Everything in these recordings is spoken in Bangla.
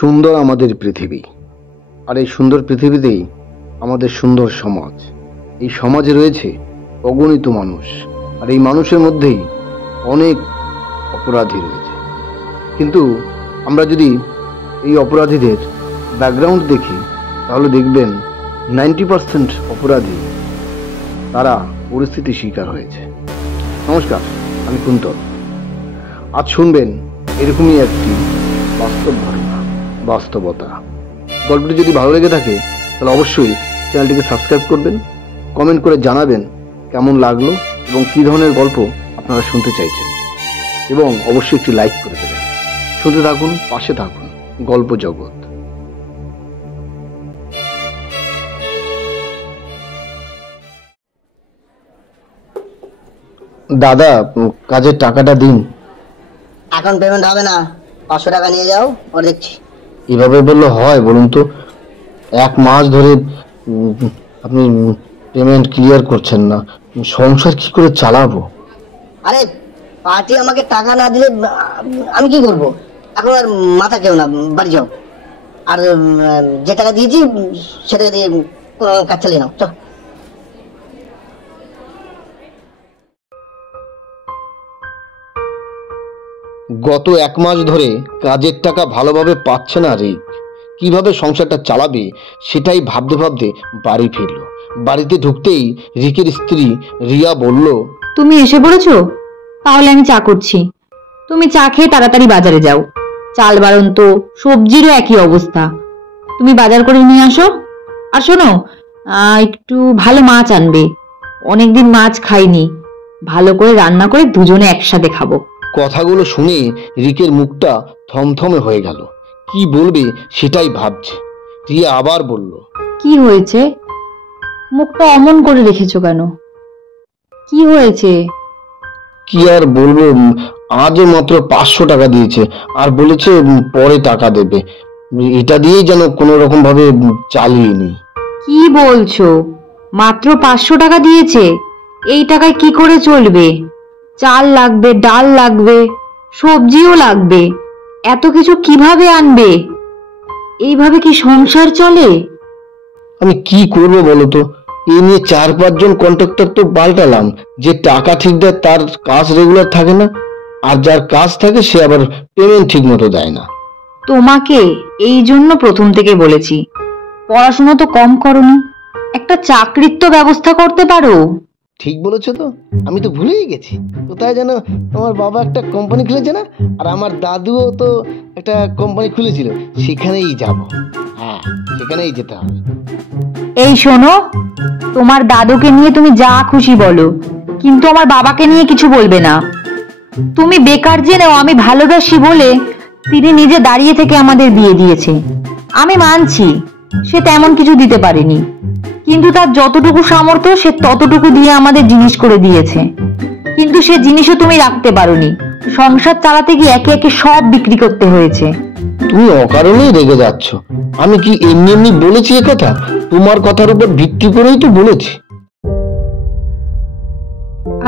সুন্দর আমাদের পৃথিবী, আর এই সুন্দর পৃথিবীতেই আমাদের সুন্দর সমাজ। এই সমাজে রয়েছে অগণিত মানুষ, আর এই মানুষের মধ্যেই অনেক অপরাধী রয়েছে। কিন্তু আমরা যদি এই অপরাধীদের ব্যাকগ্রাউন্ড দেখি, তাহলে দেখবেন 90% অপরাধী তারা পরিস্থিতির শিকার হয়েছে। নমস্কার, আমি কুন্তল। আজ শুনবেন এরকমই একটি বাস্তব ঘটনা, বাস্তবতা। গল্পটি যদি ভালো লেগে থাকে তাহলে অবশ্যই চ্যানেলটিকে সাবস্ক্রাইব করবেন, কমেন্ট করে জানাবেন কেমন লাগলো এবং কী ধরনের গল্প আপনারা শুনতে চাইছেন, এবং অবশ্যই একটি লাইক করে দেবেন। শুনতে থাকুন, পাশে থাকুন গল্প জগৎ। দাদা, কাজের টাকাটা দিন। এখন পেমেন্ট হবে না, 500 টাকা নিয়ে যাও, ওর দেখছি। এভাবে বললে হয় বলুন তো? 1 মাস ধরে আপনি পেমেন্ট ক্লিয়ার করছেন না, সংসার কি করে চালাবো? আরে পার্টি আমাকে টাকা না দিলে আমি কি করব? এখন আর মাথা কেউ না, বাড়ি যাও। আর যে টাকা দিয়েছি সেটা দিয়ে কাজ চালিয়ে নাও, চল। গত 1 মাস ধরে কাজের টাকা ভালোভাবে পাচ্ছে না রিক। কিভাবে সংসারটা চালাবে সেটাই ভাবতে ভাবতে বাড়ি ফিরল। বাড়িতে ঢুকতেই রিকের স্ত্রী রিয়া বলল, তুমি এসে পড়েছো? তাহলে আমি চা করছি, তুমি চা খেয়ে তাড়াতাড়ি বাজারে যাও। চাল বাড়ন্ত, সবজিরও একই অবস্থা। তুমি বাজার করে নিয়ে আসো। আর শোনো, একটু ভালো মাছ আনবে, অনেকদিন মাছ খাইনি। ভালো করে রান্না করে দুজনে একসাথে খাবো। কথাগুলো শুনে রিকের মুখটা থমথমে হয়ে গেল। কি বলবে সেটাই ভাবছে। রিয়া আবার বলল, কি হয়েছে? মুখটা অমন করে রেখেছো কেন? কি হয়েছে? কি আর বলবো, আজও মাত্র 500 টাকা দিয়েছে আর বলেছে পরে টাকা দেবে। এটা দিয়েই যেন কোনো রকম ভাবে চালিয়ে নি। কি বলছো? মাত্র 500 টাকা দিয়েছে? এই টাকায় কি করে চলবে? চাল লাগবে, ডাল লাগবে, সবজিও লাগবে। এত কিছু কিভাবে আনবে? এইভাবে কি সংসার চলে? আমি কি করব বলো তো? এ নিয়ে 4-5 জন কন্ট্রাক্টর তো পাল্টালাম। যে টাকা ঠিক দেয় তার কাজ রেগুলার থাকে না, আর যার কাজ থাকে সে আবার পেমেন্ট ঠিক মতো দেয় না। তোমাকে এই জন্য প্রথম থেকে বলেছি, পড়াশোনা তো কম করনি, একটা চাকরির তো ব্যবস্থা করতে পারো। ঠিক বলেছো তো, আমি তো ভুলেই গেছি। কোথায় যেন আমার বাবা একটা কোম্পানি খুলেছে না, আর আমার দাদুও তো একটা কোম্পানি খুলেছিল, সেখানেই যাব। হ্যাঁ, সেখানেই যেতে হবে। এই শোনো, তোমার দাদুকে নিয়ে তুমি যা খুশি বলো, কিন্তু আমার বাবাকে নিয়ে কিছু বলবে না। তুমি বেকার জেনেও আমি ভালোবাসি বলে তিনি নিজে দাঁড়িয়ে থেকে আমাদের বিয়ে দিয়েছে। আমি মানছি সে তেমন কিছু দিতে পারেনি, কিন্তু তার যতটুকু সামর্থ্য সে ততটুকু দিয়ে আমাদের জিনিস করে দিয়েছে। কিন্তু সে জিনিসও তুমি রাখতে পারোনি। সংসার চালাতে গিয়ে একে একে সব বিক্রি করতে হয়েছে। তুমি অকারণেই রেগে যাচ্ছ। আমি কি এমনি এমনি বলেছি এ কথা? তোমার কথার উপর ভিত্তি করেই তো বলেছি।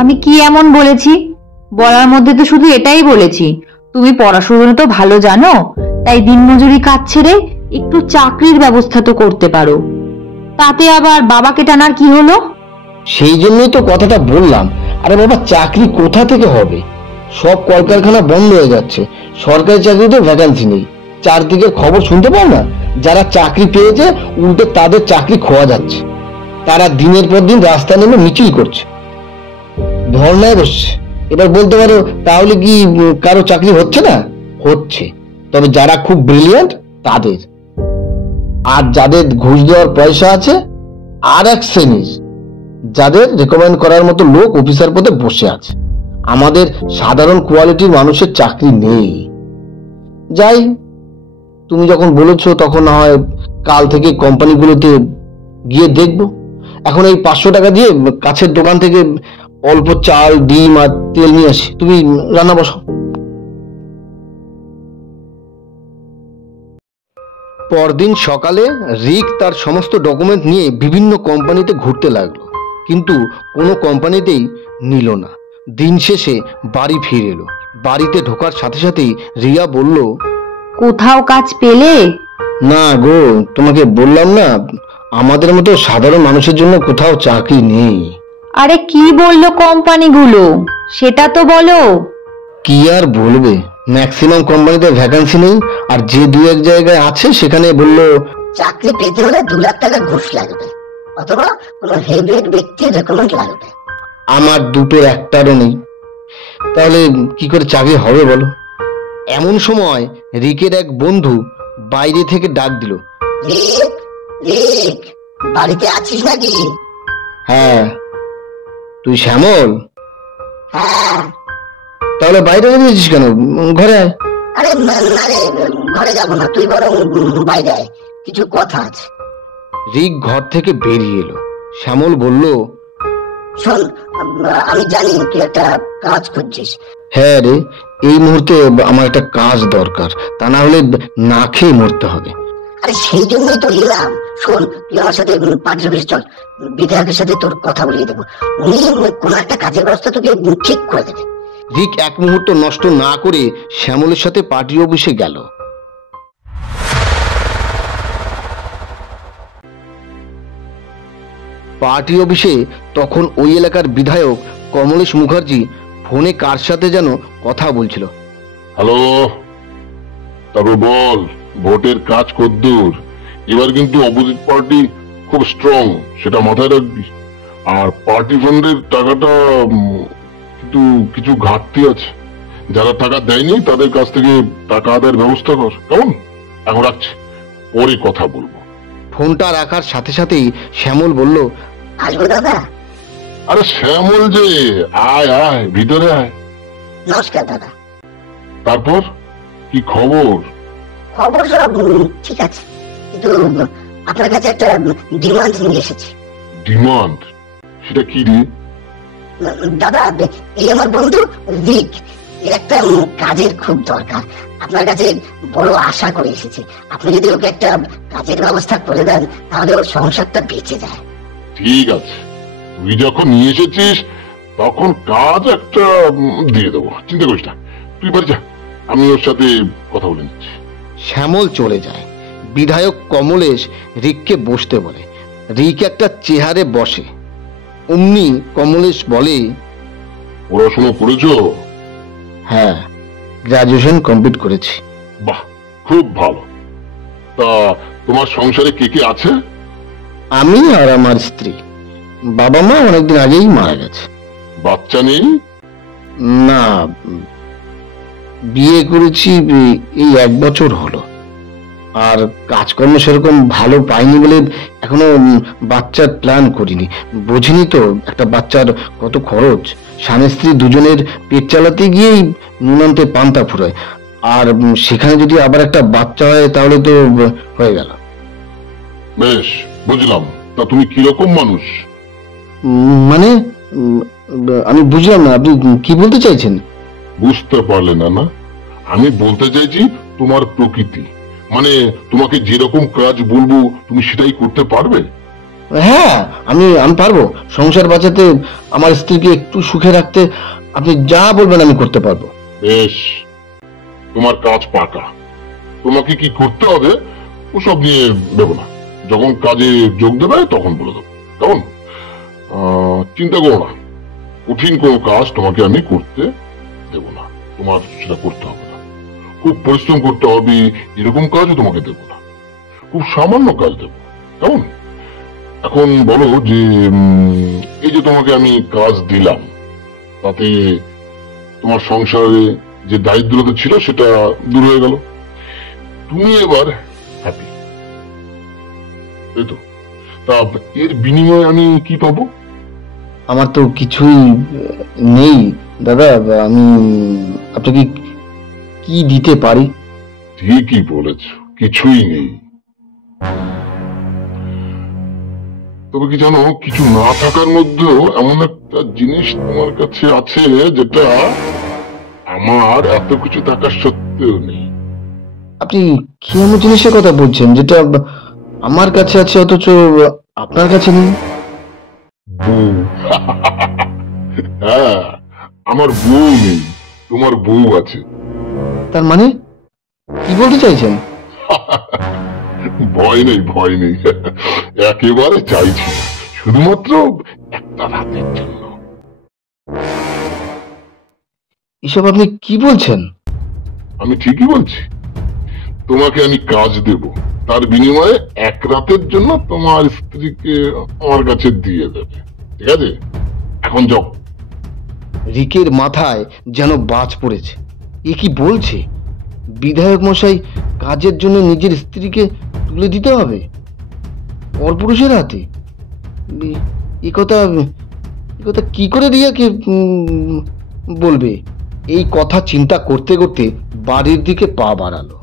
আমি কি এমন বলেছি? বলার মধ্যে তো শুধু এটাই বলেছি, তুমি পড়াশোনা তো ভালো জানো, তাই দিনমজুরি কাজ ছেড়ে একটু চাকরির ব্যবস্থা তো করতে পারো। তাতে আবার বাবাকে টানার কি হলো? সেই জন্যই তো কথাটা বললাম। আরে বাবা, চাকরি কোথা থেকে হবে? সব কলকারখানা বন্ধ হয়ে যাচ্ছে, সরকারি চাকরিতে ভ্যাকান্সি নেই। চারদিকে খবর শুনতে পাও না? যারা চাকরি পেয়েছে উল্টে তাদের চাকরি খোয়া যাচ্ছে। তারা দিনের পর দিন রাস্তা নেমে মিছিল করছে, ধর্নায় বসছে। এবার বলতে পারো তাহলে কি কারো চাকরি হচ্ছে না? হচ্ছে, তবে যারা খুব ব্রিলিয়ান্ট তাদের। আর যাদের ঘুষ দেওয়ার পয়সা আছে আর এক শ্রেণীর, যাদের রেকমেন্ড করার মতো লোক অফিসার পদে বসে আছে। আমাদের সাধারণ কোয়ালিটির মানুষের চাকরি নেই। যাই, তুমি যখন বলেছো তখন না হয় কাল থেকে কোম্পানিগুলোতে গিয়ে দেখবো। এখন এই 500 টাকা দিয়ে কাছের দোকান থেকে অল্প চাল, ডিম আর তেল নিয়ে আসি, তুমি রান্না বসাও। পরদিন সকালে রিক তার সমস্ত ডকুমেন্ট নিয়ে বিভিন্ন কোম্পানিতে ঘুরতে লাগলো, কিন্তু কোনো কোম্পানিতেই নিল না। দিন শেষে বাড়ি ফিরে এলো। বাড়িতে ঢোকার সাথে সাথেই রিয়া বলল, কোথাও কাজ পেলে? না গো, তোমাকে বললাম না, আমাদের মতো সাধারণ মানুষের জন্য কোথাও চাকরি নেই। আরে কি বললো কোম্পানিগুলো, সেটা তো বলো। কি আর বলবে, ম্যাক্সিমাম কোম্পানিতে ভ্যাকান্সি নেই, আর যে দু এক জায়গায় আছে সেখানে বললো চাকরি পেতে হলে 2 লাখ টাকা ঘুষ লাগবে, অথবা কোনো হেভিয়েট ব্যক্তির রেকমেন্ড লাগবে। আমার দুটোর একটারও নেই, তাহলে কি করে চাকরি হবে বলো? এমন সময় রিকের এক বন্ধু বাইরে থেকে ডাক দিল। রিক, রিক, বাড়িতে আছিস নাকি? হ্যাঁ। তুই শ্যামল? হ্যাঁ। তাহলে বাইরে বেরিয়েছিস কেন? ঘরে আয়। আরে না না রে, ঘরে যাবো না, তুই বরং বাইরে আয়, কিছু কথা আছে। রিক ঘর থেকে বেরিয়ে এলো। শ্যামল বলল, শোন, আমি জানি তুই একটা কাজ খুঁজছিস। হ্যাঁ রে, এই মুহূর্তে আমার একটা কাজ দরকার, তা না হলে না খেয়ে মরতে হবে। আরে সেই জন্যই তো এলাম। শোন, তুই আমার সাথে পার্টি অফিস চল, বিধায়কের সাথে তোর কথা বলিয়ে দেবো, উনি কোনো একটা কাজের ব্যবস্থা তোকে ঠিক করে দেবে। রিক এক মুহূর্ত নষ্ট না করে শ্যামলের সাথে পার্টি অফিসে গেল। পার্টি অফিসে তখন ওই এলাকার বিধায়ক কমলেশ মুখার্জি ফোনে কার সাথে যেন কথা বলছিল। হ্যালো, তারপর বল, ভোটের কাজ কদ্দূর? এবার কিন্তু অপোজিট পার্টি খুব স্ট্রং, সেটা মাথায় রাখবি। আর পার্টি ফান্ডের টাকাটা কিন্তু কিছু ঘাটতি আছে, যারা টাকা দেয়নি তাদের কাছ থেকে টাকা আদায়ের ব্যবস্থা কর, কেমন? এখন রাখছি, পরে কথা বলবো। ফোনটা রাখার সাথে সাথেই শ্যামল বলল, আসবো দাদা? আরে শ্যামল যে, আয় আয়, ভিতরে আয়। নমস্কার দাদা। তারপর কি খবর? খবর সব ঠিক আছে, কিন্তু আপনার কাছে একটা ডিমান্ড নিয়ে এসেছি। ডিমান্ড? সেটা কি রে? দাদা, এই আমার বন্ধু রিক, এর একটা কাজের খুব দরকার, আপনার কাছে বড় আশা করে এসেছে। আপনি যদি ওকে একটা কাজের ব্যবস্থা করে দেন, তাহলে ওর সংসারটা বেঁচে যায়। ঠিক আছে, তুই যখন নিয়ে এসেছিস তখন কাজ একটা দিয়ে দেবো, চিন্তা করিস না। তুই বাড়ি যা, আমি ওর সাথে কথা বলে নিচ্ছি। শ্যামল চলে যায়। বিধায়ক কমলেশ রিককে বসতে বলে। রিক একটা চেয়ারে বসে। অমনি কমলেশ বলে, পড়াশোনা করেছো? হ্যাঁ, গ্রাজুয়েশন কমপ্লিট করেছি। বাহ, খুব ভালো। তা তোমার সংসারে কে কে আছে? আমি আর আমার স্ত্রী। বাবা মা অনেকদিন আগেই মারা গেছে। বাচ্চা নেই? না, বিয়ে করেছি এই 1 বছর হলো, আর কাজকর্ম সেরকম ভালো পাইনি বলে এখনো বাচ্চার প্ল্যান করিনি। বুঝিনি তো একটা বাচ্চার কত খরচ। স্বামী স্ত্রী দুজনের পেট চালাতে গিয়েই নুনান্তে পান্তা ফুরায়, আর সেখানে যদি আবার একটা বাচ্চা হয় তাহলে তো হয়ে গেল। বেশ, বুঝলাম। তা তুমি কিরকম মানুষ? মানে আমি বুঝলাম না, আপনি কি বলতে চাইছেন? বুঝতে পারলে না? না, আমি বলতে চাইছি তোমার প্রকৃতি, মানে তোমাকে যেরকম কাজ বলবো তুমি সেটাই করতে পারবে? হ্যাঁ, আমি আমি পারবো। সংসার বাঁচাতে, আমার স্ত্রীকে একটু সুখে রাখতে আপনি যা বলবেন আমি করতে পারবো। বেশ, তোমার কাজ পাকা। তোমাকে কি করতে হবে ওসব নিয়ে দেবো না, যখন কাজে যোগ দেবে তখন বলে দেবো, কেমন? চিন্তা করো না, কঠিন কোনো কাজ তোমাকে আমি করতে দেবো না, তোমার সেটা করতে হবে না। খুব পরিশ্রম করতে হবে এরকম কাজও তোমাকে দেবো না, খুব সামান্য কাজ দেবো, কেমন? এখন বলো যে এই যে তোমাকে আমি কাজ দিলাম, তাতে তোমার সংসারে যে দারিদ্রতা ছিল সেটা দূর হয়ে গেল, তুমি এবার হ্যাপি, তাই তো? তা এর বিনিময়ে আমি কি পাবো? আমার তো কিছুই নেই দাদা, আমি আপনাকে কি দিতে পারি? ঠিকই বলেছ, কিছুই নেই। তবে কি জানো, কিছু না থাকার মধ্যেও এমন একটা জিনিস তোমার কাছে আছে যেটা আমার এত কিছু থাকার সত্ত্বেও নেই। আপনি কি এমন জিনিসের কথা বলছেন যেটা আমার কাছে আছে অথচ আপনার কাছে নেই? বউ। হ্যাঁ, আমার বউ নেই, তোমার বউ আছে। তার মানে? কি বলতে চাইছেন? ভয় নেই, ভয় নেই, একেবারে চাইছি না। শুধুমাত্র একটা রাতের জন্য। এসব আপনি কি বলছেন? আমি ঠিকই বলছি। তোমাকে আমি কাজ দেব, তার বিনিময়ে এক রাতের জন্য তোমার স্ত্রীকে আমার কাছে দিয়ে দেবে, ঠিক আছে? এখন যাও। রিকের মাথায় যেন বাজ পড়েছে। এ কি বলছে? বিধায়ক মশাই কাজের জন্য নিজের স্ত্রীকে তুলে দিতে হবে পরপুরুষের হাতে? এ- এ কথা এ কথা কি করে রিয়াকে বলবে? এই কথা চিন্তা করতে করতে বাড়ির দিকে পা বাড়ালো।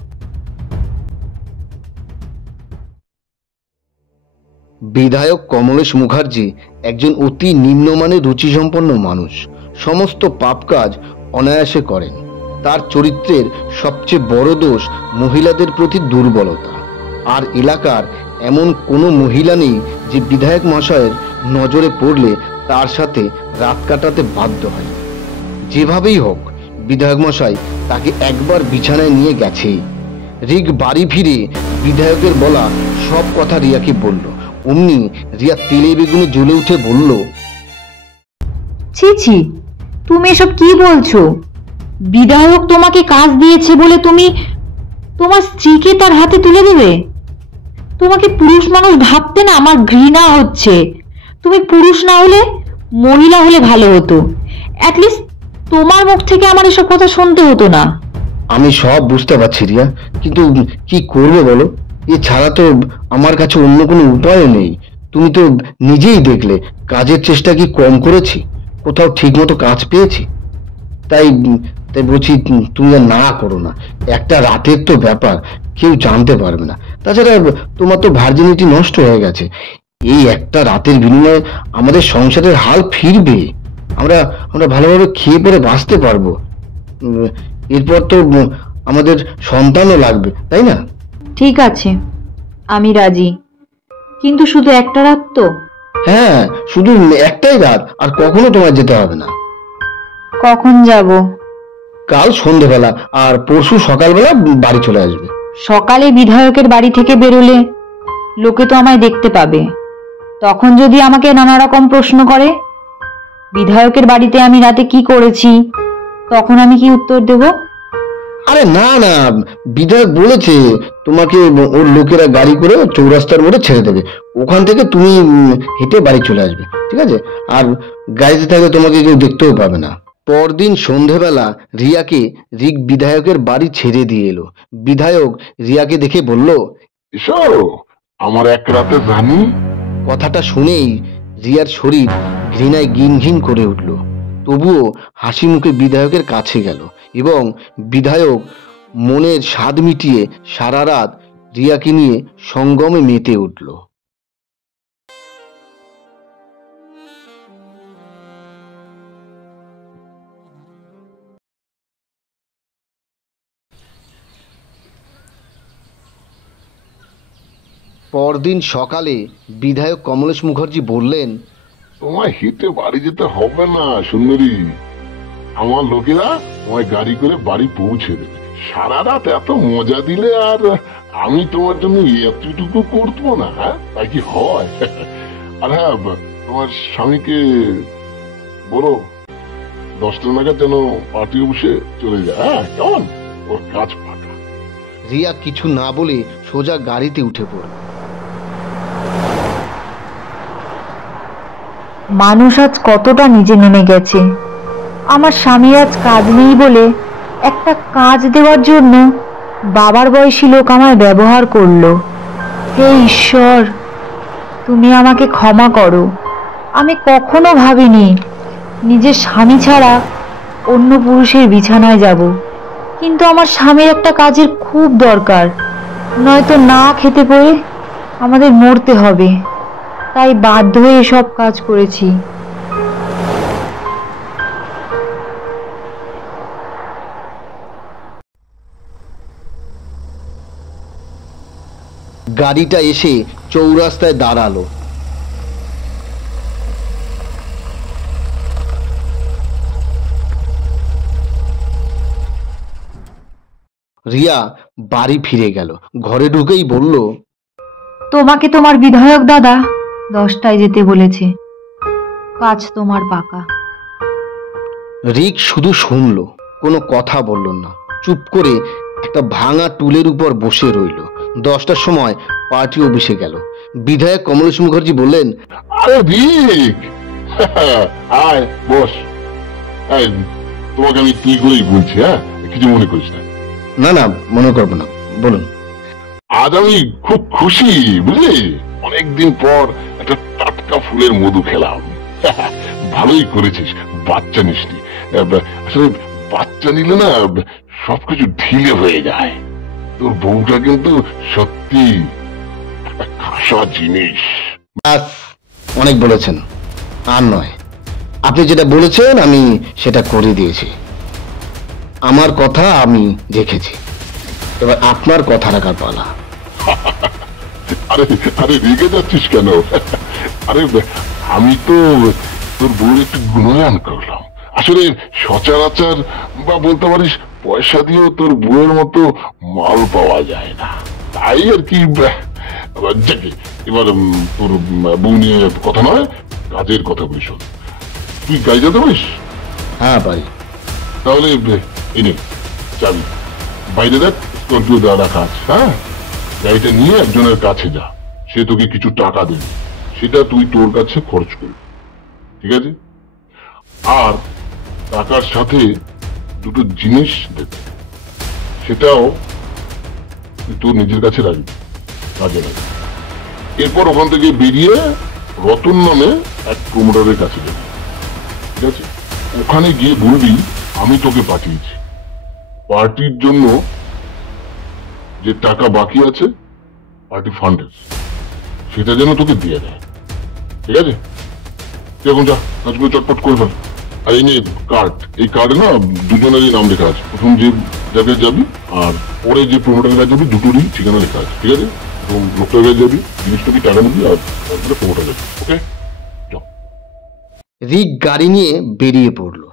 বিধায়ক কমলেশ মুখার্জি একজন অতি নিম্নমানের রুচিসম্পন্ন মানুষ। সমস্ত পাপ কাজ অনায়াসে করেন। তার চরিত্রের সবচেয়ে বড় দোষ মহিলাদের প্রতি দুর্বলতা। আর এলাকার এমন কোনো মহিলা নেই যে বিধায়ক মহাশয়ের নজরে পড়লে তার সাথে রাত কাটাতে বাধ্য হয়। যেভাবেই হোক বিধায়ক মশাই তাকে একবার বিছানায় নিয়ে গেছেই। রিক বাড়ি ফিরে বিধায়কের বলা সব কথা রিয়াকে বলল। অমনি রিয়া তেলে বেগুনে জ্বলে উঠে বলল, ছি ছি, তুমি এসব কি বলছো? বিধায়ক তোমাকে কাজ দিয়েছে বলে তুমি তোমার স্ত্রীকে তার হাতে তুলে দেবে? তোমাকে পুরুষ মানুষ ভাবতে না আমার ঘৃণা হচ্ছে। তুমি পুরুষ না হলে মহিলা হলে ভালো হতো। অ্যাটলিস্ট তোমার মুখ থেকে আমার এসব কথা শুনতে হতো না। আমি সব বুঝতে পারছি রিয়া, কিন্তু কি করবে বলো? এছাড়া তো আমার কাছে অন্য কোনো উপায় নেই। তুমি তো নিজেই দেখলে কাজের চেষ্টা কি কম করেছি? কোথাও ঠিক মতো কাজ পেয়েছি? তাই তাই বলছি তুমি আর না করো না। একটা রাতের তো ব্যাপার, কেউ জানতে পারবে না। তাছাড়া তোমার তো ভার্জিনিটি নষ্ট হয়ে গেছে। এই একটা রাতের বিনিময়ে আমাদের সংসারের হাল ফিরবে। আমরা আমরা ভালোভাবে খেয়ে পরে বাঁচতে পারবো। উম, এরপর তো আমাদের সন্তানও লাগবে, তাই না? ঠিক আছে, আমি রাজি, কিন্তু শুধু একটা রাত তো। হ্যাঁ, শুধু একটাই রাত, আর কখনো তোমার যেতে হবে না। কখন যাব? কাল সন্ধেবেলা আর পরশু সকালবেলা বাড়ি চলে আসবে। সকালে বিধায়কের বাড়ি থেকে বেরোলে লোকে তো আমায় দেখতে পাবে। তখন যদি আমাকে নানা রকম প্রশ্ন করে, বিধায়কের বাড়িতে আমি রাতে কি করেছি, তখন আমি কি উত্তর দেব? আরে না না, বিধায়ক বলেছে তোমাকে ওর লোকেরা গাড়ি করে চৌরাস্তার মোড়ে ছেড়ে দেবে। ওখান থেকে তুমি হেঁটে বাড়ি চলে আসবে, ঠিক আছে? আর গাড়িতে থাকলে তোমাকে কেউ দেখতেও পাবে না। পরদিন সন্ধেবেলা রিয়াকে রিক বিধায়কের বাড়ি ছেড়ে দিয়ে এলো। বিধায়ক রিয়াকে দেখে বলল, এসো আমার এক রাতে রানী। কথাটা শুনেই রিয়ার শরীর ঘৃণায় ঘিন ঘিন করে উঠল। তবুও হাসি মুখে বিধায়কের কাছে গেল এবং বিধায়ক মনের স্বাদ মিটিয়ে সারা রাত রিয়াকে নিয়ে সঙ্গমে মেতে উঠল। পরদিন সকালে বিধায়ক কমলেশ মুখার্জি বললেন, তোমায় হেঁটে বাড়ি যেতে হবে না সুন্দরী। আমার লোকেরা তোমায় গাড়ি করে বাড়ি পৌঁছে দেবে। সারা রাত এত মজা দিলে আর আমি তোমার জন্য এতটুকু করবো না? হ্যাঁ, তাই কি হয়? আর হ্যাঁ, তোমার স্বামীকে বলো 10টা নাগাদ যেন পার্টি অফিসে চলে যায়। হ্যাঁ, কেমন? ওর কাজ ফাঁকা। রিয়া কিছু না বলে সোজা গাড়িতে উঠে পড়ল। মানুষ আজ কতটা নিজে নেমে গেছে। আমার স্বামী আজ কাজ নেই বলে একটা কাজ দেওয়ার জন্য বাবার বয়সী লোক আমায় ব্যবহার করলো। হে ঈশ্বর, তুমি আমাকে ক্ষমা করো। আমি কখনো ভাবিনি নিজের স্বামী ছাড়া অন্য পুরুষের বিছানায় যাব। কিন্তু আমার স্বামীর একটা কাজের খুব দরকার, নয়তো না খেতে পেয়ে আমাদের মরতে হবে। তাই বাধ্য হয়ে সব কাজ করেছি। গাড়িটা এসে চৌরাস্তায় দাঁড়ালো। রিয়া বাড়ি ফিরে গেল। ঘরে ঢুকেই বলল, তোমাকে তোমার বিধায়ক দাদা 10টায় যেতে বলেছে, কাজ তোমার পাকা। রিক শুধু শুনলো, কোনো কথা বলল না। চুপ করে একটা ভাঙা টুলের উপর বসে রইল। 10টার সময় পার্টি অফিসে গেল। বিধায়ক কমলেশ মুখার্জি বললেন, আরে রিক, আয় বস। এই, তোমাকে আমি তুই করেই বলছি, হ্যাঁ, কিছু মনে করিস না। না না, মনে করবো না, বলুন। আজ আমি খুব খুশি, বুঝলি? অনেকদিন পর একটা টাটকা ফুলের মধু খেলাম। ভালোই করেছিস, বাচ্চা নিসনি। আসলে বাচ্চা নিলে না সবকিছু ঢিলে হয়ে যায়। তোর বউটা কিন্তু সত্যি একটা খাসা জিনিস। ব্যাস, অনেক বলেছেন, আর নয়। আপনি যেটা বলেছেন আমি সেটা করে দিয়েছি। আমার কথা আমি রেখেছি, এবার আপনার কথা রাখার পালা। আরে আরে রেগে যাচ্ছিস কেন? আরে আমি তো তোর বউর একটু গুণগান করলাম। আসলে সচরাচর বা বলতে পারিস পয়সা দিয়েও তোর বউয়ের মতো মাল পাওয়া যায় না, তাই আর কি। যাকে এবার তোর বউ নিয়ে কথা নয়, কাজের কথা বলি। শোন, তুই গাড়ি যেতে পারিস? হ্যাঁ পারি। তাহলে এনে চাবি, বাইরে দেখ স্করপিও দেওয়া রাখা আছে। হ্যাঁ, গাড়িটা নিয়ে একজনের কাছে যা, সে তোকে কিছু টাকা দেবে, সেটা তুই তোর কাছে খরচ করবি, ঠিক আছে? আর টাকার সাথে দুটো জিনিস দেবে, সেটাও তুই তোর নিজের কাছে রাখবি, কাজে রাখবি। এরপর ওখান থেকে বেরিয়ে রতন নামে এক প্রমোটারের কাছে যাবি, ঠিক আছে? ওখানে গিয়ে বলবি আমি তোকে পাঠিয়েছি, পার্টির জন্য যে টাকা বাকি আছে পার্টি ফান্ডের, সেটা যেন তোকে দিয়ে দেয়, ঠিক আছে? তুই এখন যা, কাজগুলো চটপট করে ফেল। আর এই নিয়ে কার্ড, এই কার্ডে না দুজনেরই নাম লেখা আছে। প্রথম যে জায়গায় যাবি আর পরে যে প্রমোটারের কাছে যাবি, দুটোরই ঠিকানা লেখা আছে, ঠিক আছে? এবং লোকটার কাছে যাবি, জিনিসটা কি টাকা নিবি, আর তারপরে প্রমোটার যাবি, ওকে? যাও। রিক গাড়ি নিয়ে বেরিয়ে পড়ল।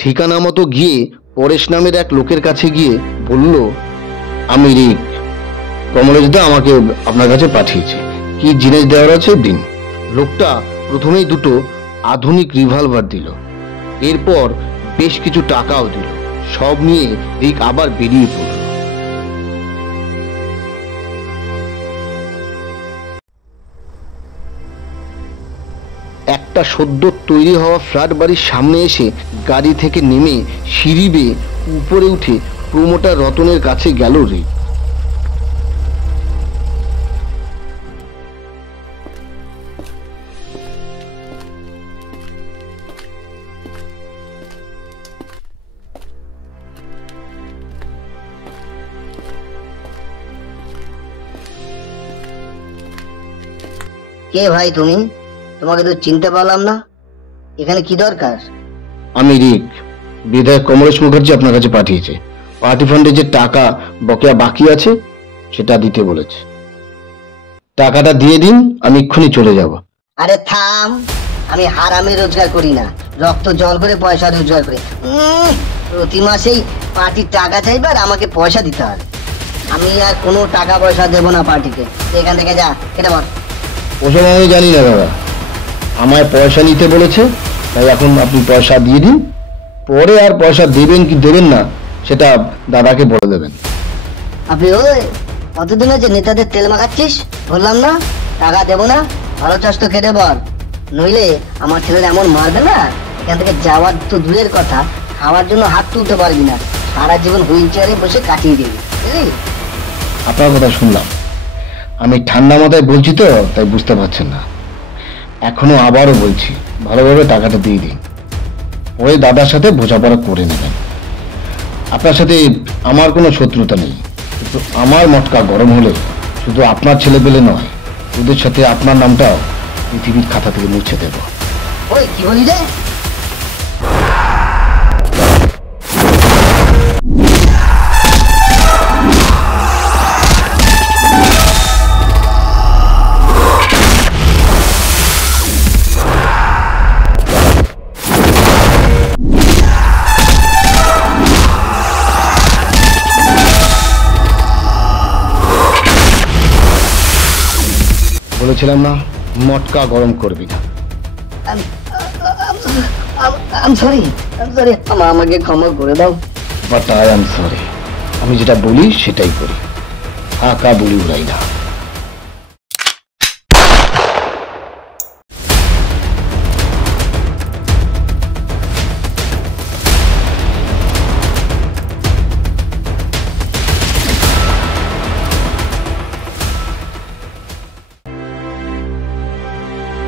ঠিকানা মতো গিয়ে পরেশ নামের এক লোকের কাছে গিয়ে বলল, আমি রিক, কমলেশদা আমাকে আপনার কাছে পাঠিয়েছে, কি জিনিস দেওয়ার আছে দিন। লোকটা প্রথমেই দুটো আধুনিক রিভলভার দিল, এরপর বেশ কিছু টাকাও দিল। সব নিয়ে রিক আবার বেরিয়ে পড়ল। একটা সদ্য তৈরি হওয়া ফ্ল্যাট বাড়ির সামনে এসে গাড়ি থেকে নেমে সিঁড়ি বেয়ে উপরে উঠে প্রমোটার রতনের কাছে গেল রিক। কে ভাই তুমি? তোমাকে তো চিনতে পারলাম না। এখানে কি দরকার? আমি রিক, বিধায়ক কমলেশ মুখার্জি আপনার কাছে পাঠিয়েছে। পার্টি ফান্ডে যে টাকা বকেয়া বাকি আছে সেটা দিতে বলেছে। টাকাটা দিয়ে দিন, আমি এক্ষুনি চলে যাব। আরে থাম, আমি হারামে রোজগার করি না, রক্ত জল করে পয়সা রোজগার করি। প্রতি মাসেই পার্টির টাকা চাইবে আর আমাকে পয়সা দিতে হবে। আমি আর কোনো টাকা পয়সা দেবো না পার্টিকে। এখান থেকে যা, কেটে বল। ওসব আমি জানি না দাদা, আমায় পয়সা নিতে বলেছে, তাই এখন আপনি পয়সা দিয়ে দিন। পরে আর পয়সা দেবেন কি দেবেন না সেটা দাদাকে বলে দেবেন। আপনি ওই কতদিন হচ্ছে নেতাদের তেল মাখাচ্ছিস? বললাম না টাকা দেবো না, ভালো চাষ তো কেটে বল, নইলে আমার ছেলের এমন মারবে না, এখান থেকে যাওয়ার তো দূরের কথা, খাওয়ার জন্য হাত তুলতে পারবি না, সারা জীবন হুইল চেয়ারে বসে কাটিয়ে দিবি, বুঝলি? আপনার কথা শুনলাম, আমি ঠান্ডা মাথায় বলছি তো তাই বুঝতে পারছেন না। এখনো আবারও বলছি, ভালোভাবে টাকাটা দিয়ে দিন, পরে দাদার সাথে বোঝাপড়া করে নেবেন। আপনার সাথে আমার কোনো শত্রুতা নেই, কিন্তু আমার মটকা গরম হলে শুধু আপনার ছেলে পেলে নয়, ওদের সাথে আপনার নামটাও পৃথিবীর খাতা থেকে মুছে দেব। ওই কি বলি রে? বলেছিলাম না মটকা গরম করবি না। আম সরি, আমাকে ক্ষমা করে দাও। But I am sorry. আমি যেটা বলি সেটাই করি, ফাঁকা বলি উড়াই না।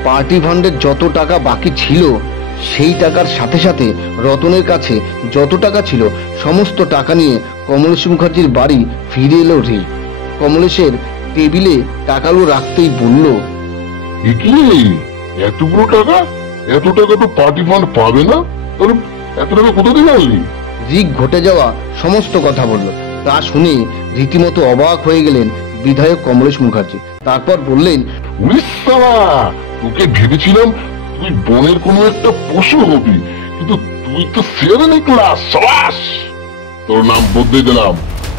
পার্টি ফান্ডের যত টাকা বাকি ছিল সেই টাকার সাথে সাথে রতনের কাছে যত টাকা ছিল সমস্ত টাকা নিয়ে কমলেশ মুখার্জির বাড়ি ফিরে এলো রিক। কমলেশের টেবিলে টাকাগুলো রাখতেই বলল, কি এতগুলো টাকা? এত টাকা তো পার্টি ফান্ড পাবে না, তাহলে এত টাকা কোথা থেকে আনলি? রিক ঘটে যাওয়া সমস্ত কথা বলল। তা শুনে রীতিমতো অবাক হয়ে গেলেন বিধায়ক কমলেশ মুখার্জি। তারপর বললেন, উড়িষ্যা, তোকে ভেবেছিলাম তুই বনের কোনো একটা পশু হবি, কিন্তু তুই তো সেরেনি ক্লাস। সাবাস, তোর নাম বদলে দিলাম।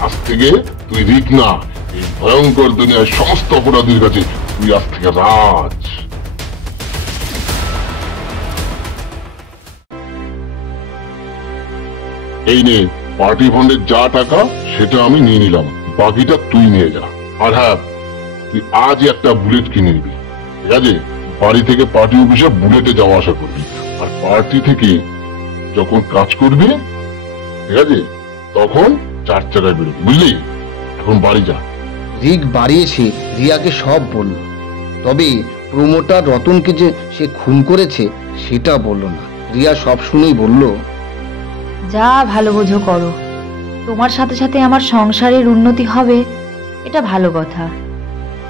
আজ থেকে তুই রিক না, এই ভয়ঙ্কর দুনিয়ার সমস্ত অপরাধীর কাছে তুই আজ থেকে রাজ। এই নে পার্টি ফান্ডের যা টাকা সেটা আমি নিয়ে নিলাম, বাকিটা তুই নিয়ে যা। আর হ্যাঁ, তুই আজ একটা বুলেট কিনে নিবি, ঠিক আছে? বাড়ি থেকে পার্টি অফিসে বুলেটে যাওয়া আসা করবি। আর পার্টি থেকে যখন কাজ করবি, ঠিক আছে, তখন 4 চাকায় বেরোবি, বুঝলি? এখন বাড়ি যা। রিক বাড়ি এসে রিয়াকে সব বলল, তবে প্রমোটার রতনকে যে সে খুন করেছে সেটা বলল না। রিয়া সব শুনেই বলল, যা ভালো বোঝো করো, তোমার সাথে সাথে আমার সংসারের উন্নতি হবে, এটা ভালো কথা।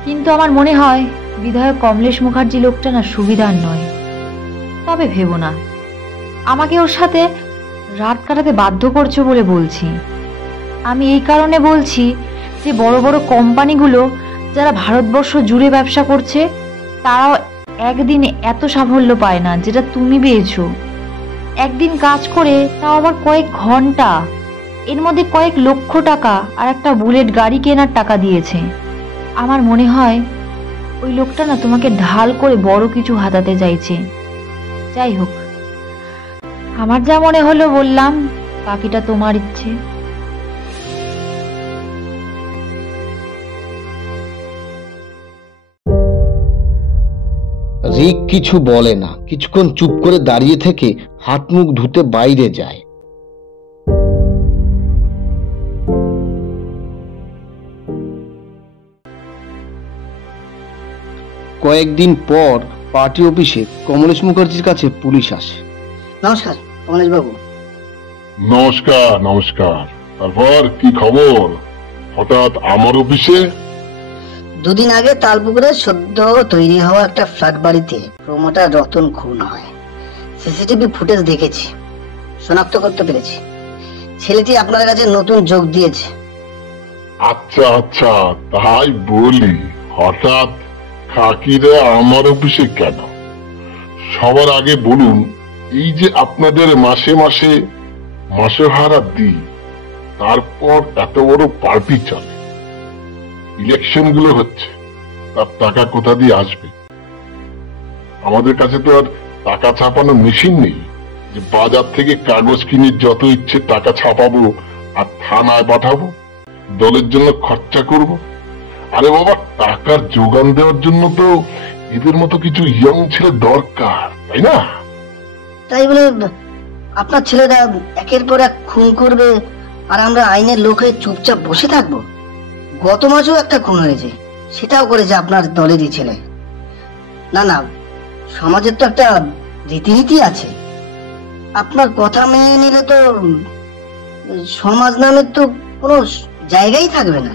কিন্তু আমার মনে হয় বিধায়ক কমলেশ মুখার্জি লোকটা না সুবিধার নয়। তবে ভেবো না, আমাকে ওর সাথে রাত কাটাতে বাধ্য করছো বলে বলছি। আমি এই কারণে বলছি যে বড় বড় কোম্পানিগুলো যারা ভারতবর্ষ জুড়ে ব্যবসা করছে তারাও একদিনে এত সাফল্য পায় না যেটা তুমি পেয়েছো। একদিন কাজ করে তাও আবার কয়েক ঘন্টা, এর মধ্যে কয়েক লক্ষ টাকা আর একটা বুলেট গাড়ি কেনার টাকা দিয়েছে। আমার মনে হয় ওই লোকটা না তোমাকে ঢাল করে বড় কিছু হাতাতে চাইছে। যাই হোক, আমার যা মনে হলো বললাম, বাকিটা তোমার ইচ্ছে। রিক কিছু বলে না, কিছুক্ষণ চুপ করে দাঁড়িয়ে থেকে হাত মুখ ধুতে বাইরে যায়। কয়েকদিন পর পার্টি অফিসে কমলেশ মুখার্জির কাছে পুলিশ আসে। নমস্কার কমলেশ বাবু। নমস্কার নমস্কার। তারপর কি খবর? হঠাৎ আমার অফিসে? দুদিন আগে তালপুকুরে সদ্য তৈরি হওয়া একটা ফ্ল্যাট বাড়িতে প্রমোটার রতন খুন হয়। সিসিটিভি ফুটেজ দেখেছি, শনাক্ত করতে পেরেছি। ছেলেটি আপনার কাছে নতুন যোগ দিয়েছে। আচ্ছা আচ্ছা, তাই বলি, হঠাৎ খাকিরা আমার অফিসে কেন? সবার আগে বলুন, এই যে আপনাদের মাসে মাসে মাসহারা দিই, তারপর এত বড় পার্টি চলে, ইলেকশন গুলো হচ্ছে, তার টাকা কোথা দিয়ে আসবে? আমাদের কাছে তো আর টাকা ছাপানো মেশিন নেই যে বাজার থেকে কাগজ কিনে যত ইচ্ছে টাকা ছাপাবো আর থানায় পাঠাবো, দলের জন্য খরচা করব। আরে বাবা, টাকার যোগান দেওয়ার জন্য তো এদের মতো কিছু ইয়ং ছেলে দরকার, তাই না? তাই বলে আপনার ছেলেরা একের পর এক খুন করবে আর আমরা আইনের লোক হয়ে চুপচাপ বসে থাকবো? গত মাসেও একটা খুন হয়েছে, সেটাও করেছে আপনার দলেরই ছেলে। না না, সমাজের তো একটা রীতিনীতি আছে। আপনার কথা মেনে নিলে তো সমাজ নামের তো কোনো জায়গাই থাকবে না,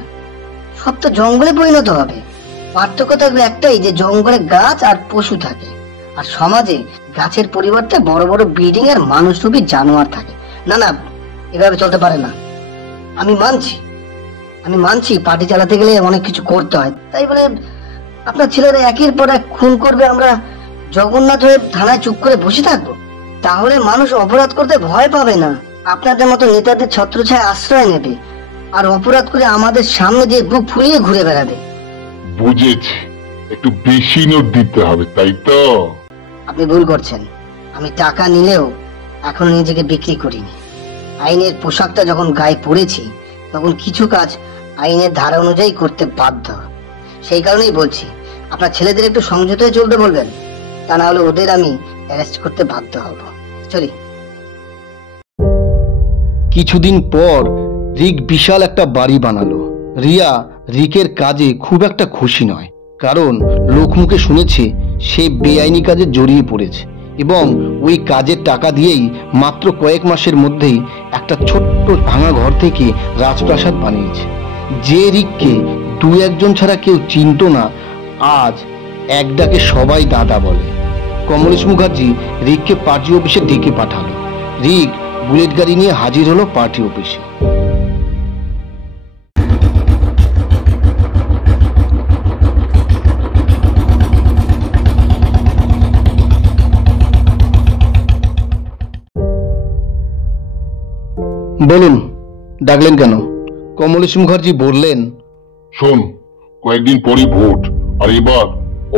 সব তো জঙ্গলে পরিণত হবে। পার্থক্য থাকবে একটাই, যে জঙ্গলে গাছ আর পশু থাকে, আর সমাজে গাছের পরিবর্তে বড় বড় বিল্ডিং আর মানুষরূপী জানোয়ার থাকে। না না, এভাবে চলতে পারে না। আমি মানছি পার্টি চালাতে গেলে অনেক কিছু করতে হয়, তাই বলে আপনার ছেলেরা একের পর এক খুন করবে, আমরা জগন্নাথ হয়ে থানায় চুপ করে বসে থাকবো? তাহলে মানুষ অপরাধ করতে ভয় পাবে না, আপনাদের মতো নেতাদের ছত্রছায় আশ্রয় নেবে, আর অপরাধ করে আমাদের সামনে দিয়ে বুক ফুলিয়ে ঘুরে বেড়াবে। বুঝেছি, একটু বেশি নোট দিতে হবে, তাই তো? আপনি ভুল করছেন। আমি টাকা নিলেও এখন নিজেকে বিক্রি করিনি। আইনের পোশাকটা যখন গায়ে পড়েছি তখন কিছু কাজ আইনের ধারা অনুযায়ী করতে বাধ্য। সেই কারণেই বলছি, আপনার ছেলেদের একটু সংযত চলতে বলবেন, তা না হলে ওদের আমি অ্যারেস্ট করতে বাধ্য হব। চলি। কিছুদিন পর রিক বিশাল একটা বাড়ি বানালো। রিয়া রিকের কাজে খুব একটা খুশি নয়, কারণ লোকমুখে শুনেছে সে বেআইনি কাজে জড়িয়ে পড়েছে এবং ওই কাজের টাকা দিয়েই মাত্র কয়েক মাসের মধ্যেই একটা ছোট্ট ভাঙা ঘর থেকে রাজপ্রাসাদ বানিয়েছে। যে রিককে দু একজন ছাড়া কেউ চিনতো না, আজ এক ডাকে সবাই দাদা বলে। কমলেশ মুখার্জি রিককে পার্টি অফিসে ডেকে পাঠালো। রিক বুলেট গাড়ি নিয়ে হাজির হলো পার্টি অফিসে। বলুন, ডাকলেন কেন? কমলেশ মুখার্জি বললেন, শোন, কয়েকদিন পরই ভোট, আর এবার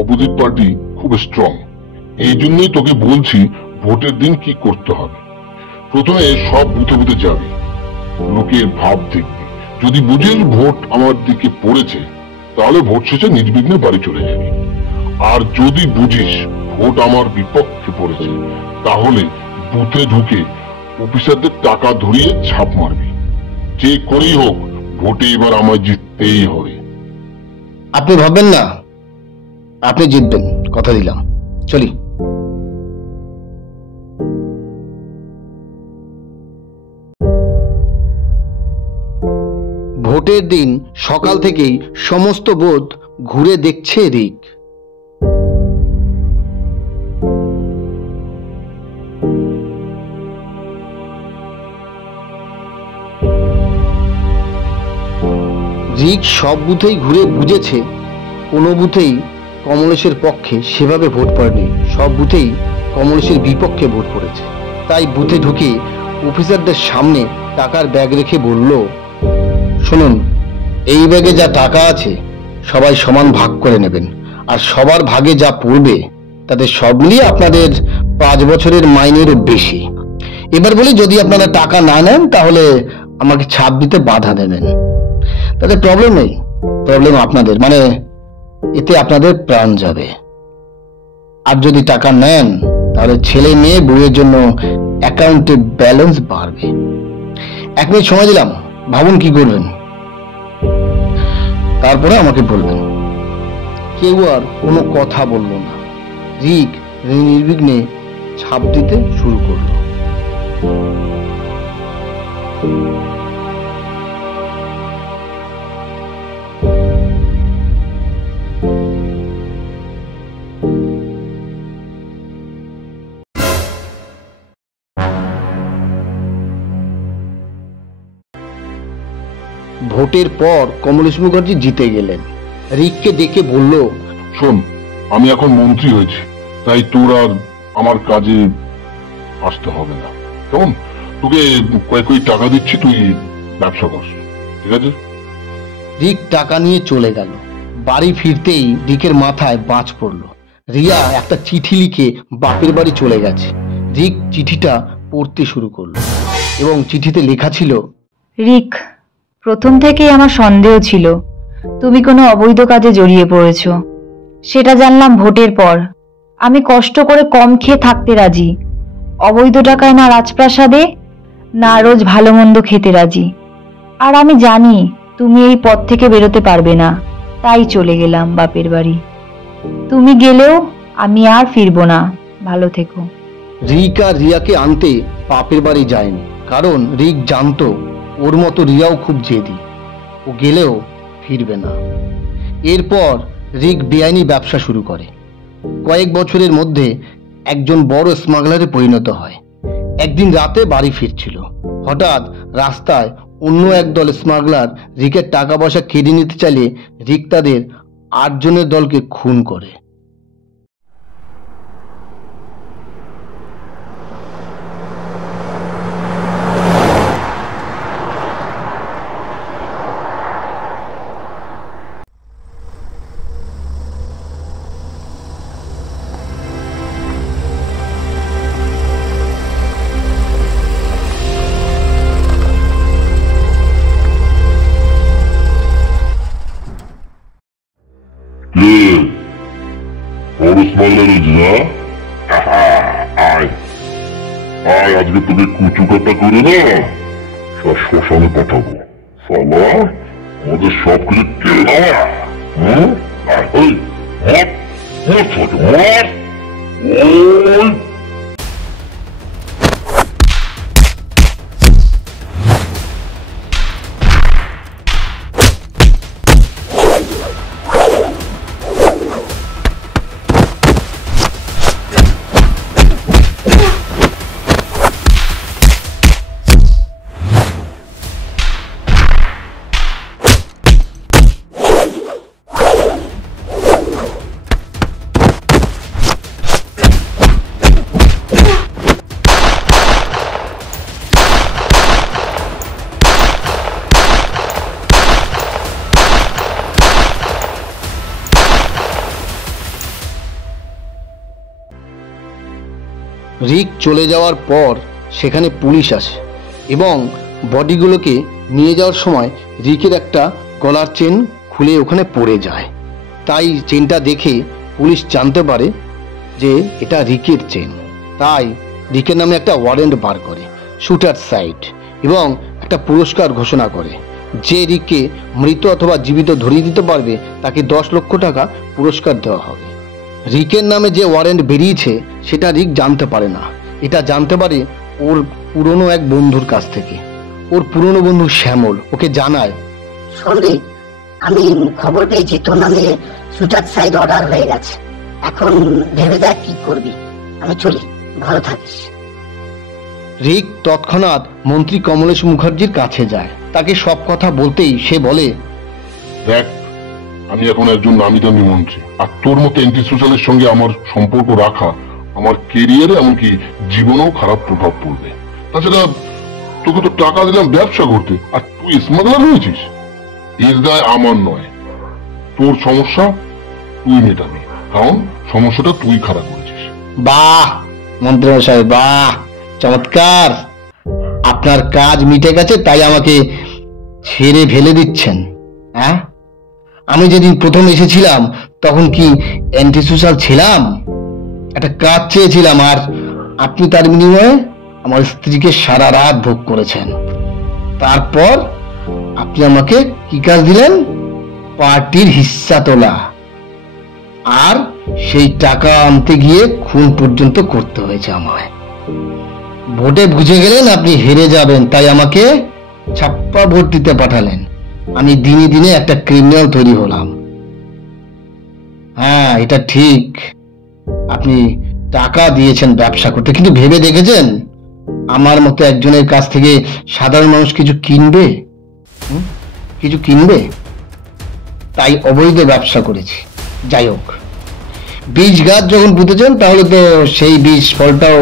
অপোজিট পার্টি খুব স্ট্রং। এই জন্যই তোকে বলছি ভোটের দিন কি করতে হবে। প্রথমে সব বুথে বুথে যাবি, লোকের ভাব দেখবি। যদি বুঝিস ভোট আমার দিকে পড়েছে, তাহলে ভোট শেষে নির্বিঘ্নে বাড়ি চলে যাবি। আর যদি বুঝিস ভোট আমার বিপক্ষে পড়েছে, তাহলে বুথে ঢুকে অফিসারদের টাকা ধরিয়ে ছাপ মারবি। যে করেই হোক ভোটে এবার আমায় জিততেই হবে। আপনি ভাববেন না, আপনি জিতবেন, কথা দিলাম। চলি। ভোটের দিন সকাল থেকেই সমস্ত বুথ ঘুরে দেখছে রিক। রিক সব বুথেই ঘুরে বুঝেছে কোনো বুথেই কমলেশের পক্ষে সেভাবে ভোট পড়েনি, সব বুথেই কমলেশের বিপক্ষে ভোট পড়েছে। তাই বুথে ঢুকে অফিসারদের সামনে টাকার ব্যাগ রেখে বলল, শুনুন, এই ব্যাগে যা টাকা আছে সবাই সমান ভাগ করে নেবেন, আর সবার ভাগে যা পড়বে তাদের সব মিলিয়ে আপনাদের 5 বছরের মাইনেরও বেশি। এবার বলি, যদি আপনারা টাকা না নেন তাহলে আমাকে ছাপ দিতে বাধা দেবেন। তাদের প্রবলেম নেই, প্রবলেম আপনাদের, মানে এতে আপনাদের প্রাণ যাবে। আর যদি টাকা নেন তাহলে ছেলে মেয়ে বইয়ের জন্য অ্যাকাউন্টে ব্যালেন্স বাড়বে। 1 মিনিট সময় দিলাম, ভাবুন কি করবেন, তারপরে আমাকে বলবেন। কেউ আর কোনো কথা বলল না। রিক নির্বিঘ্নে ছাপ দিতে শুরু করলো। ভোটের পর কমলেশ মুখার্জি জিতে গেলেন। রিককে ডেকে বলল, শোন, আমি এখন মন্ত্রী হয়েছি, তাই তোর আর আমার কাজে আসতে হবে না। কেমন? তোকে কয়েক টাকা দিচ্ছি, তুই ব্যবসা কর, ঠিক আছে? রিক টাকা নিয়ে চলে গেল। বাড়ি ফিরতেই রিকের মাথায় বাজ পড়ল। রিয়া একটা চিঠি লিখে বাপের বাড়ি চলে গেছে। রিক চিঠিটা পড়তে শুরু করলো এবং চিঠিতে লেখা ছিল, রিক, প্রথম থেকেই আমার সন্দেহ ছিল তুমি কোনো অবৈধ কাজে জড়িয়ে পড়েছ। সেটা জানলাম ভোটের পর। আমি কষ্ট করে কম খেয়ে থাকতে রাজি, অবৈধ টাকায় না রাজপ্রাসাদে না রোজ ভালো মন্দ খেতে রাজি। আর আমি জানি তুমি এই পথ থেকে বেরোতে পারবে না, তাই চলে গেলাম বাপের বাড়ি। তুমি গেলেও আমি আর ফিরবো না, ভালো থেকো। রিক আর রিয়াকে আনতে বাপের বাড়ি যায়নি, কারণ রিক জানতো ওর মতো রিয়াও খুব জেদি, ও গেলেও ফিরবে না। এরপর রিক বেআইনি ব্যবসা শুরু করে। কয়েক বছরের মধ্যে একজন বড় স্মাগলারে পরিণত হয়। একদিন রাতে বাড়ি ফিরছিল, হঠাৎ রাস্তায় অন্য একদল স্মাগলার রিকের টাকা পয়সা কেড়ে নিতে চাইলে রিক তাদের 8 জনের দলকে খুন করে। রোজ না? আয় আয়, আজকে তোকে কুচু কাটা করে না সব শ্মশানে পাঠাবো। সালা আমাদের সব কিছু কেড়ে নেওয়া। আয় ওই মর মর ছোট মর। ওই রিক চলে যাওয়ার পর সেখানে পুলিশ আসে এবং বডিগুলোকে নিয়ে যাওয়ার সময় রিকের একটা গলার চেন খুলে ওখানে পড়ে যায়। তাই চেনটা দেখে পুলিশ জানতে পারে যে এটা রিকের চেন। তাই রিকের নামে একটা ওয়ারেন্ট বার করে শুটার সাইট এবং একটা পুরস্কার ঘোষণা করে। যে রিককে মৃত অথবা জীবিত ধরিয়ে দিতে পারবে তাকে 10 লক্ষ টাকা পুরস্কার দেওয়া হবে। রিকের নামে যে ওয়ারেন্ট বেরিয়েছে সেটা রিক জানতে পারে না, এটা জানতে পারে ওর পুরনো এক বন্ধুর কাছ থেকে। ওর পুরনো বন্ধু শ্যামল ওকে জানায়, শোনলি, আমি খবর পেয়েছি তোর নামে শুটার সাইড অর্ডার হয়ে গেছে। এখন ভেবে দেখ কি করবি। আমি চলি, ভালো থাকিস। রিক তৎক্ষণাৎ মন্ত্রী কমলেশ মুখার্জির কাছে যায়। তাকে সব কথা বলতেই সে বলে, দেখ, আমি এখন একজন নামি দামি মন্ত্রী, আর তোর মতো এন্টি সোশ্যালের সঙ্গে আমার সম্পর্ক রাখা আমার কেরিয়ারে এমনকি জীবনেও খারাপ প্রভাব পড়বে। তাছাড়া তোকে তো টাকা দিলাম ব্যবসা করতে, আর তুই স্মাগলার হয়েছিস। এর দায় আমার নয়, তোর সমস্যা তুই মেটাবি, কারণ সমস্যাটা তুই খারাপ করেছিস। বাহ মন্ত্রী মশাই, বাহ, চমৎকার। আপনার কাজ মিটে গেছে তাই আমাকে ছেড়ে ফেলে দিচ্ছেন? হ্যাঁ, আমি যেদিন প্রথম এসেছিলাম তখন কি অ্যান্টি সোশ্যাল ছিলাম? একটা কাজ চেয়েছিলাম, আর আপনি তার বিনিময়ে আমার স্ত্রীকে সারা রাত ভোগ করেছেন। তারপর আপনি আমাকে কি কাজ দিলেন? পার্টির হিস্সা তোলা, আর সেই টাকা আনতে গিয়ে খুন পর্যন্ত করতে হয়েছে আমায়। ভোটে বুঝে গেলেন আপনি হেরে যাবেন, তাই আমাকে ছাপ্পা ভোট দিতে পাঠালেন। আমি দিনে দিনে একটা ক্রিমিনাল তৈরি হলাম। হ্যাঁ, এটা ঠিক, আপনি টাকা দিয়েছেন ব্যবসা করতে, কিন্তু ভেবে দেখেছেন আমার মতো একজনের কাছ থেকে সাধারণ মানুষ কিছু কিনবে? কিছু কিনবে? তাই অবৈধ ব্যবসা করেছি। যাই হোক, বীজ গাছ যখন পুঁতেছেন তাহলে তো সেই বীজ ফলটাও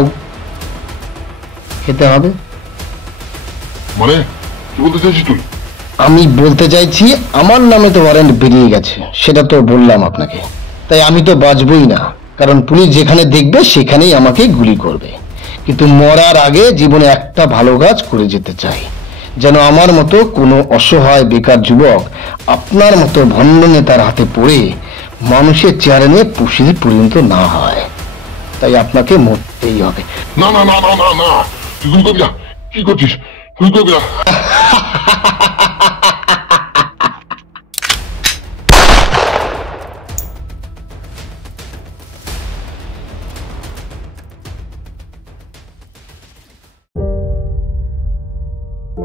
খেতে হবে। মানে কি বলতে চাইছিস তুই? আমি বলতে চাইছি আমার নামে তো ওয়ারেন্ট বেরিয়ে গেছে, সেটা তো বললাম আপনাকে। তাই আমি তো বাঁচবই না, কারণ পুলিশ যেখানে দেখবে সেখানেই আমাকে গুলি করবে। কিন্তু মরার আগে জীবনে একটা ভালো কাজ করে যেতে চাই, যেন আমার মতো কোনো অসহায় বেকার যুবক আপনার মতো ভণ্ড নেতার হাতে পড়ে মানুষের চেয়ারে নিয়ে পুষিয়ে পরিণত না হয়। তাই আপনাকে মরতেই হবে। না না না না না না, তুই খুন করবি না। কি করছিস? খুন করবি না।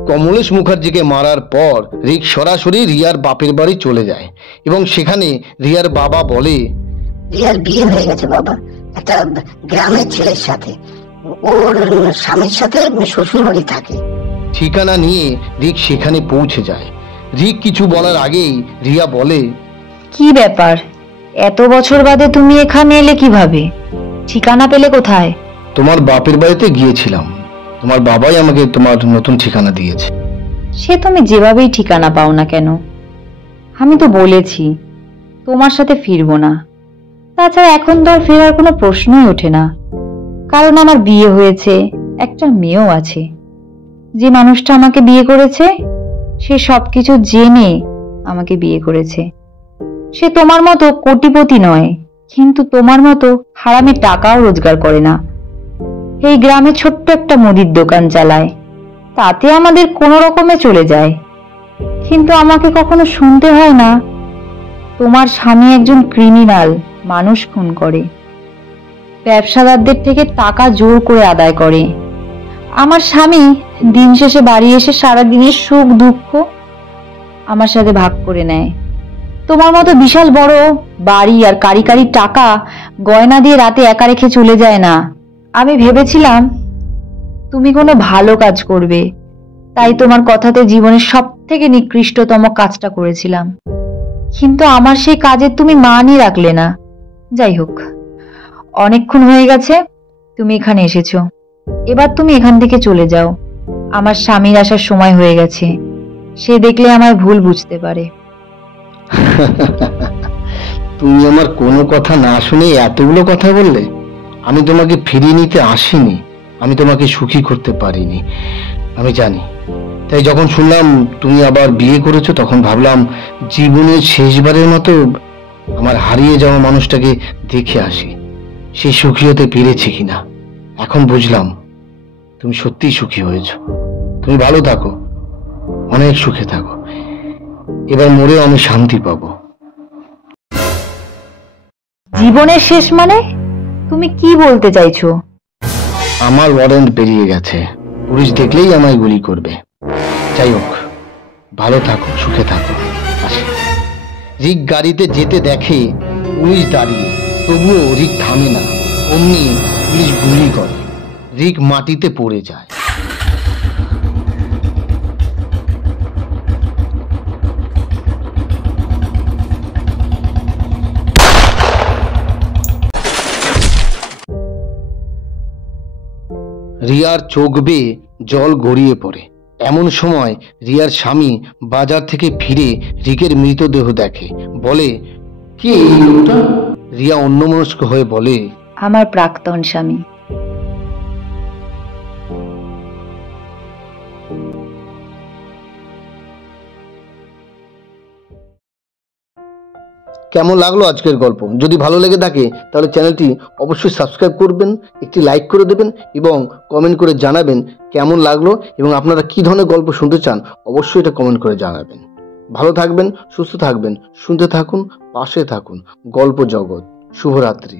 কমলেশ মুখার্জিকে মারার পর রিক সরাসরি রিয়ার বাপের বাড়ি চলে যায় এবং সেখানে রিয়ার বাবা বলে, রিয়ার বিয়ে হয়ে গেছে বাবা, একটা গ্রামের ছেলের সাথে। ওর স্বামীর সাথে শ্বশুর বাড়ি থাকে। ঠিকানা নিয়ে রিক সেখানে পৌঁছে যায়। রিক কিছু বলার আগেই রিয়া বলে, কি ব্যাপার, এত বছর বাদে তুমি এখানে এলে কিভাবে? ঠিকানা পেলে কোথায়? তোমার বাপের বাড়িতে গিয়েছিলাম, তোমার বাবাই আমাকে তোমার নতুন ঠিকানা দিয়েছে। সে তুমি যেভাবেই ঠিকানা পাও না কেন, আমি তো বলেছি তোমার সাথে ফিরবো না। তাছাড়া এখন তো আর ফেরার কোনো প্রশ্নই ওঠে না, কারণ আমার বিয়ে হয়েছে, একটা মেয়েও আছে। যে মানুষটা আমাকে বিয়ে করেছে সে সবকিছু জেনে আমাকে বিয়ে করেছে। সে তোমার মতো কোটিপতি নয়, কিন্তু তোমার মতো হারামি টাকাও রোজগার করে না। এই গ্রামে ছোট্ট একটা মুদির দোকান চালায়, তাতে আমাদের কোনো রকমে চলে যায়। কিন্তু আমাকে কখনো শুনতে হয় না তোমার স্বামী একজন ক্রিমিনাল, মানুষ খুন করে, ব্যবসাদারদের থেকে টাকা জোর করে আদায় করে। আমার স্বামী দিন শেষে বাড়ি এসে সারাদিনের সুখ দুঃখ আমার সাথে ভাগ করে নেয়। তোমার মতো বিশাল বড় বাড়ি আর কারি কারি টাকা গয়না দিয়ে রাতে একা রেখে চলে যায় না। আমি ভেবেছিলাম তুমি কোনো ভালো কাজ করবে, তাই তোমার কথাতে জীবনের সব থেকে নিকৃষ্টতম কাজটা করেছিলাম। কিন্তু আমার সেই কাজের তুমি মানই রাখলে না। যাই হোক, অনেকক্ষণ হয়ে গেছে তুমি এখানে এসেছো, এবার তুমি এখান থেকে চলে যাও। আমার স্বামীর আসার সময় হয়ে গেছে, সে দেখলে আমায় ভুল বুঝতে পারে। তুমি আমার কোনো কথা না শুনে এতগুলো কথা বললে। আমি তোমাকে ফিরিয়ে নিতে আসিনি, আমি তোমাকে সুখী করতে পারিনি, আমি জানি। তাই যখন শুনলাম তুমি আবার বিয়ে করেছো, তখন ভাবলাম জীবনের শেষবারের মতো আমার হারিয়ে যাওয়া মানুষটাকে দেখে আসি, সে সুখী হতে পেরেছে কিনা। এখন বুঝলাম তুমি সত্যিই সুখী হয়েছো। তুমি ভালো থাকো, অনেক সুখে থাকো। এবার মরেও আমি শান্তি পাবো। জীবনের শেষ মানে তুমি কি বলতে চাইছো? আমার ওয়ারেন্ট বেরিয়ে গেছে, পুলিশ দেখলেই আমায় গুলি করবে। যাই হোক, ভালো থাকো, সুখে থাকো। আসি। রিক গাড়িতে যেতে দেখে পুলিশ দাঁড়িয়ে, তবুও রিক থামে না। অমনি পুলিশ গুলি করে, রিক মাটিতে পড়ে যায়। রিয়ার চোখ বেয়ে জল গড়িয়ে পড়ে। এমন সময় রিয়ার স্বামী বাজার থেকে ফিরে রিকের মৃতদেহ দেখে, বলে, কে এই লোকটা? রিয়া অন্যমনস্ক হয়ে বলে, আমার প্রাক্তন স্বামী। কেমন লাগলো আজকের গল্প? যদি ভালো লেগে থাকে তাহলে চ্যানেলটি অবশ্যই সাবস্ক্রাইব করবেন, একটি লাইক করে দেবেন এবং কমেন্ট করে জানাবেন কেমন লাগলো এবং আপনারা কী ধরনের গল্প শুনতে চান অবশ্যই এটা কমেন্ট করে জানাবেন। ভালো থাকবেন, সুস্থ থাকবেন, শুনতে থাকুন, পাশে থাকুন। গল্প জগৎ। শুভরাত্রি।